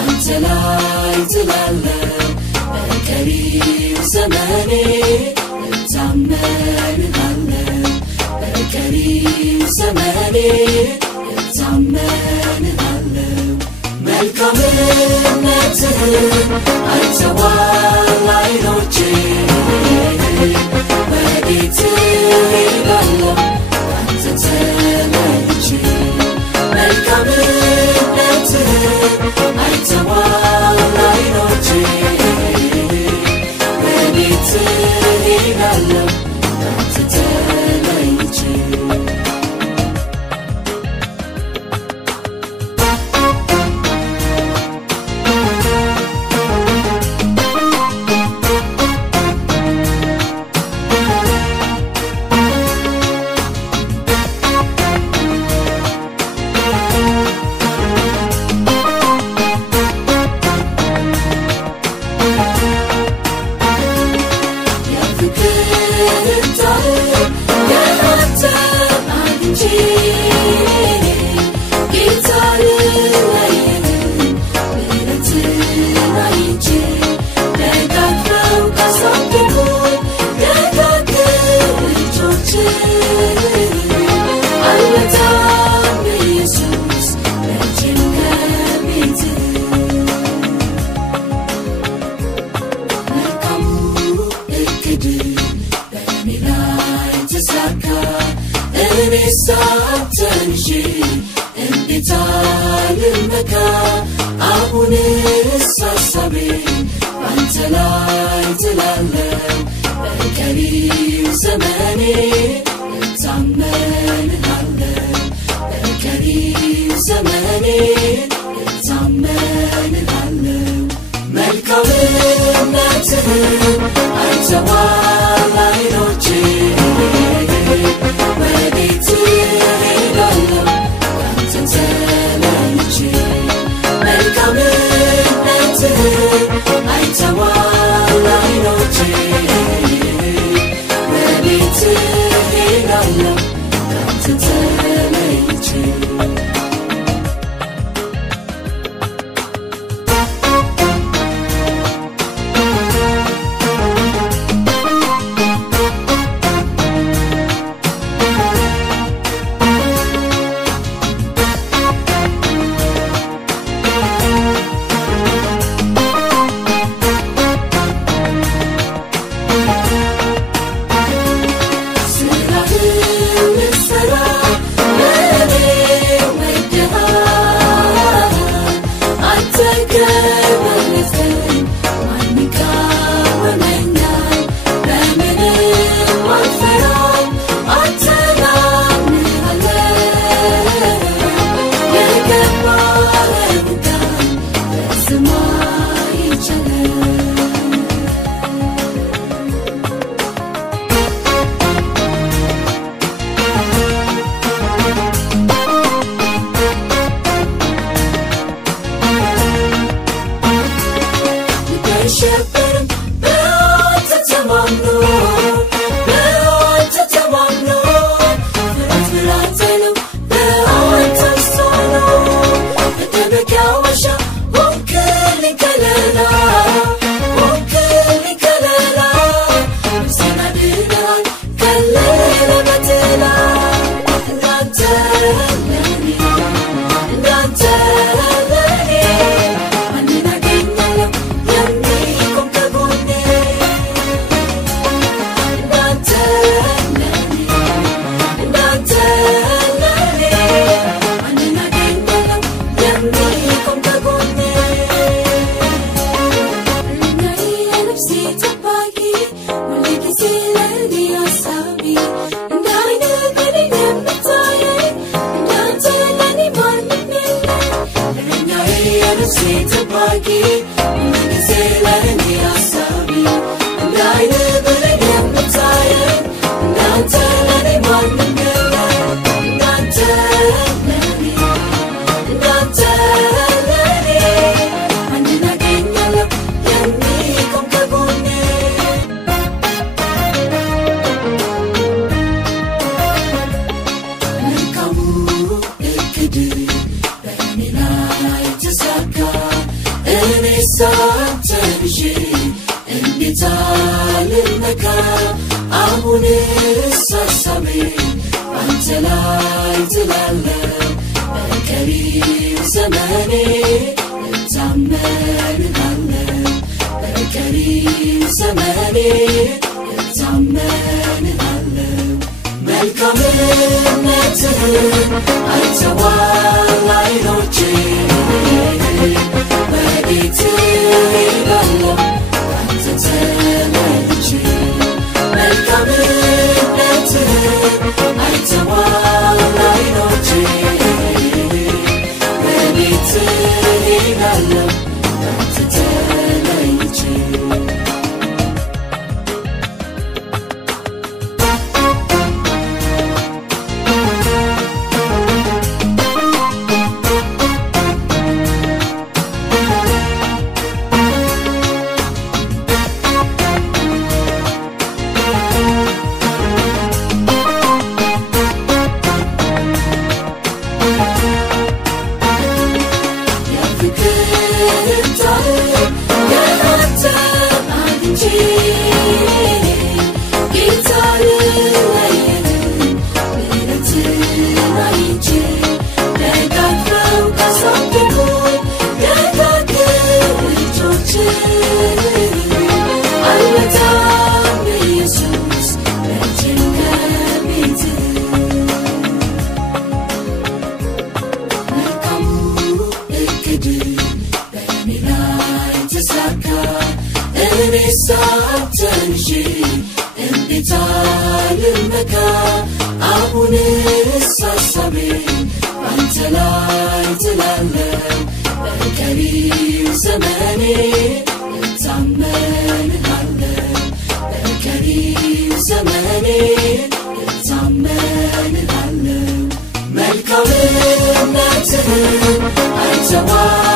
አንተ ላይ ትላለህ በቀሪው ዘመኔ እታመንሃለሁ በቀሪው ዘመኔ እታመንሃለሁ መልካምነትህን አይተዋል ዓይኖቼ ወዴት እሄዳለሁ ካንተ ተለይቼ መልካምነትህን አይተዋል ዓይኖቼ ወዴት እሄዳለሁ ካንተ ተለይቼ ሳትንሺ እንዴት አልመካ አሁንስ ሐሳቤ ባንተ ላይ ትላለህ በቀሪው ዘመኔ እታመንሃለሁ በቀሪው ዘመኔ እታመንሃለሁ መልካምነትህን አይተዋል ዓይኖቼ ወዴት እሄዳለሁ ካንተ ተለይቼ መልካምነትህን አይተዋል ዓይኖቼ ወዴት እሄዳለሁ ካንተ ተለይቼ ሳትንሽ እንዴት አልመካ አሁን ሳሳቤ አንተ ላይ ትላለህ በቀሪው ዘመኔ እታመንሃለሁ በቀሪው ዘመኔ እታመንሃለሁ መልካምነትህን አይተዋል ዓይኖቼ ወዴት እሄዳለሁ ካንተ ተለይቼ መልካምነትህን አይተዋል ዓይኖቼ ወዴት እሄዳለሁ ካንተ ተለይቼ ሳትንሽ እንዴት አልመካ አሁን ሳሳቤ አንተ ላይ ትላለህ በቀሪው ዘመኔ እታመንሃለሁ በቀሪው ዘመኔ እታመንሃለሁ መልካምነትህን አይተዋል